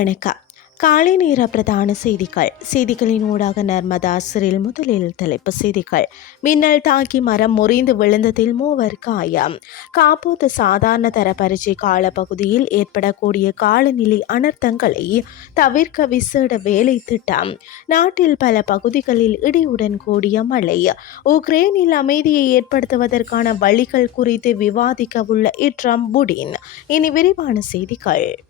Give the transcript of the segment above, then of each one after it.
வணக்கம் காலை நேர பிரதான செய்திகள். செய்திகளின் ஊடாக நர்மதா சிறில் முதலில் தலைப்பு செய்திகள். மின்னல் தாக்கி மரம் முறிந்து விழுந்ததில் மூவர் காயம். காப்போது சாதாரண தர பரீட்சை காலப்பகுதியில் ஏற்படக்கூடிய காலநிலை அனர்த்தங்களை தவிர்க்க விசேட வேலை திட்டம். நாட்டில் பல பகுதிகளில் இடியுடன் கூடிய மழை. உக்ரைனில் அமைதியை ஏற்படுத்துவதற்கான வழிகள் குறித்து விவாதிக்க உள்ள இட்ரம் புடின். இனி விரிவான செய்திகள்.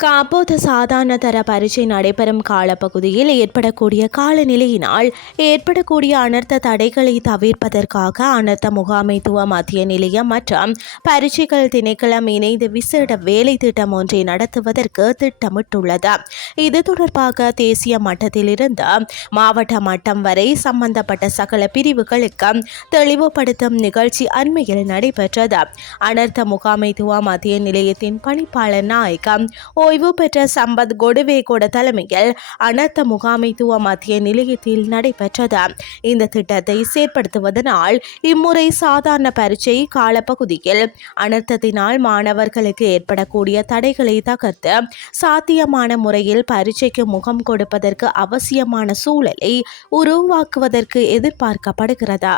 காப்போது சாதாரண தர பரீட்சை நடைபெறும் காலப்பகுதியில் ஏற்படக்கூடிய காலநிலையினால் ஏற்படக்கூடிய அனர்த்த தடைகளை தவிர்ப்பதற்காக அனர்த்த முகாமைத்துவ மத்திய நிலையம் மற்றும் பரீட்சைகள் திணைக்களம் இணைந்து விசேட வேலை திட்டம் ஒன்றை நடத்துவதற்கு திட்டமிட்டுள்ளது. இது தொடர்பாக தேசிய மட்டத்திலிருந்து மாவட்ட மட்டம் வரை சம்பந்தப்பட்ட சகல பிரிவுகளுக்கு தெளிவுபடுத்தும் நிகழ்ச்சி அண்மையில் நடைபெற்றது. அனர்த்த முகாமைத்துவ மத்திய நிலையத்தின் பணிப்பாளர் நாயகம் ஓ. ஓய்வு பெற்ற சம்பத் கொடுவேகோட தலைமையில் அனர்த்த முகாமைத்துவ மத்திய நிலையத்தில் நடைபெற்றது. இந்த திட்டத்தை செயற்படுத்துவதனால் இம்முறை சாதாரண பரீட்சை காலப்பகுதியில் அனர்த்தத்தினால் மாணவர்களுக்கு ஏற்படக்கூடிய தடைகளை தகர்த்து சாத்தியமான முறையில் பரீட்சைக்கு முகம் கொடுப்பதற்கு அவசியமான சூழலை உருவாக்குவதற்கு எதிர்பார்க்கப்படுகிறது.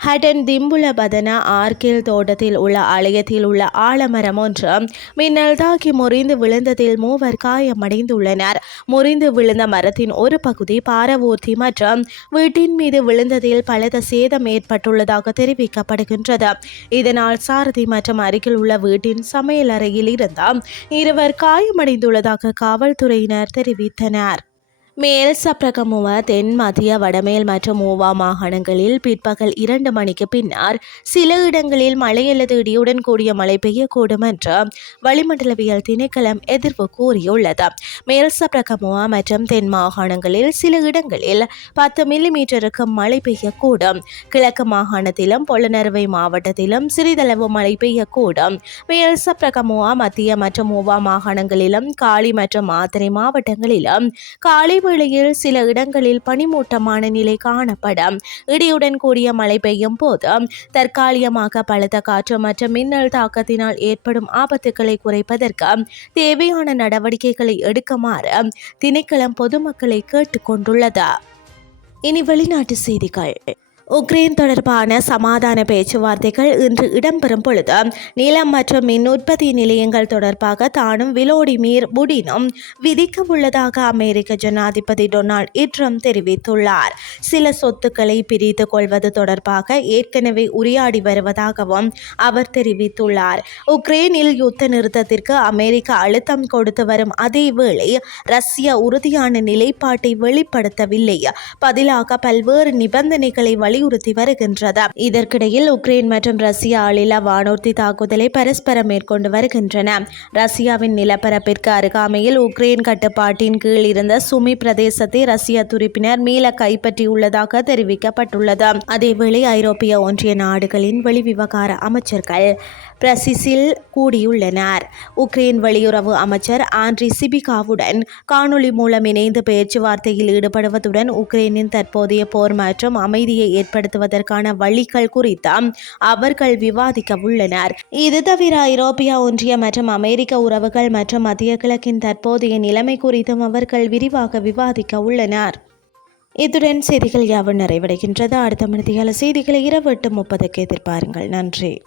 ஹடன் திம்புல பதன ஆர்கில் தோட்டத்தில் உள்ள ஆலயத்தில் உள்ள ஆலமரம் ஒன்று. மின்னல் தாக்கி முறிந்து விழுந்ததில் மூவர் காயமடைந்துள்ளனர். முறிந்து விழுந்த மரத்தின் ஒரு பகுதி பாரவூர்த்தி மற்றும் வீட்டின் மீது விழுந்ததில் பலத சேதம் ஏற்பட்டுள்ளதாக தெரிவிக்கப்படுகின்றது. இதனால் சாரதி மற்றும் அருகில் உள்ள வீட்டின் சமையலறையில் இருந்த இருவர் காயமடைந்துள்ளதாக காவல்துறையினர் தெரிவித்தனர். மேல் சப்ரகமுவ தென் மத்திய வடமேல் மற்றும் ஓவா மாகாணங்களில் பிற்பகல் இரண்டு மணிக்கு பின்னர் சில இடங்களில் மழை அல்லது இடியுடன் கூடிய மழை பெய்யக்கூடும் என்று வளிமண்டலவியல் திணைக்களம் எதிர்ப்பு கூறியுள்ளது. மேல் சப்ரகமுவ மற்றும் தென் மாகாணங்களில் சில இடங்களில் பத்து மில்லிமீட்டருக்கு மழை பெய்யக்கூடும். கிழக்கு மாகாணத்திலும் பொலனறுவை மாவட்டத்திலும் சிறிதளவு மழை பெய்யக்கூடும். மேல் சப்ரகமுவா மத்திய மற்றும் ஓவா மாகாணங்களிலும் காளி மற்றும் மாத்தறை மாவட்டங்களிலும் காலை வேளையில் சில இடங்களில் பனிமூட்டமான நிலை காணப்படும். இடியுடன் கூடிய மழை பெய்யும் போது தற்காலிகமாக பலத்த காற்று மற்றும் மின்னல் தாக்கத்தினால் ஏற்படும் ஆபத்துக்களை குறைப்பதற்கு தேவையான நடவடிக்கைகளை எடுக்குமாறு திணைக்களம் பொதுமக்களை கேட்டுக்கொண்டுள்ளது. இனி வெளிநாட்டு செய்திகள். உக்ரைன் தொடர்பான சமாதான பேச்சுவார்த்தைகள் இன்று இடம்பெறும் பொழுது நிலம் மற்றும் மின் உற்பத்தி நிலையங்கள் தொடர்பாக தானும் விலோடிமீர் புடினும் விதிக்க உள்ளதாக அமெரிக்க ஜனாதிபதி டொனால்ட் இட்ரம் தெரிவித்துள்ளார். சில சொத்துக்களை பிரித்து கொள்வது தொடர்பாக ஏற்கனவே உரையாடி வருவதாகவும் அவர் தெரிவித்துள்ளார். உக்ரைனில் யுத்த நிறுத்தத்திற்கு அமெரிக்கா அழுத்தம் கொடுத்து வரும் அதேவேளை ரஷ்யா உறுதியான நிலைப்பாட்டை வெளிப்படுத்தவில்லை. பதிலாக பல்வேறு நிபந்தனைகளை வலியுறுத்தி வருகின்றது. இதற்கிடையில் உக்ரைன் மற்றும் ரஷ்யா ஆளில்லா வானூர்தி தாக்குதலை பரஸ்பரம் மேற்கொண்டு வருகின்றன. ரஷ்யாவின் நிலப்பரப்பிற்கு அருகாமையில் உக்ரைன் கட்டுப்பாட்டின் கீழ் இருந்த சுமி பிரதேசத்தை ரஷ்ய துருப்பினர் மீள கைப்பற்றியுள்ளதாக தெரிவிக்கப்பட்டுள்ளது. அதேவேளை ஐரோப்பிய ஒன்றிய நாடுகளின் வெளிவிவகார அமைச்சர்கள் பிரசிஸில் கூடியுள்ளனர். உக்ரைன் வெளியுறவு அமைச்சர் ஆண்ட்ரி சிபிகாவுடன் காணொலி மூலம் இணைந்து பேச்சுவார்த்தையில் ஈடுபடுவதுடன் உக்ரைனின் தற்போதைய போர் மற்றும் அமைதியை ஏற்படுத்துவதற்கான வழிகள் குறித்து அவர்கள் விவாதிக்க உள்ளனர். இது தவிர ஐரோப்பிய ஒன்றிய மற்றும் அமெரிக்க உறவுகள் மற்றும் மத்திய கிழக்கின் தற்போதைய நிலைமை குறித்தும் அவர்கள் விரிவாக விவாதிக்க உள்ளனர். இத்துடன் செய்திகள் யாவும் நிறைவடைகின்றது? அடுத்த மணித்தியால செய்திகளை இரவு எட்டு முப்பதுக்கு எதிர்பாருங்கள். நன்றி.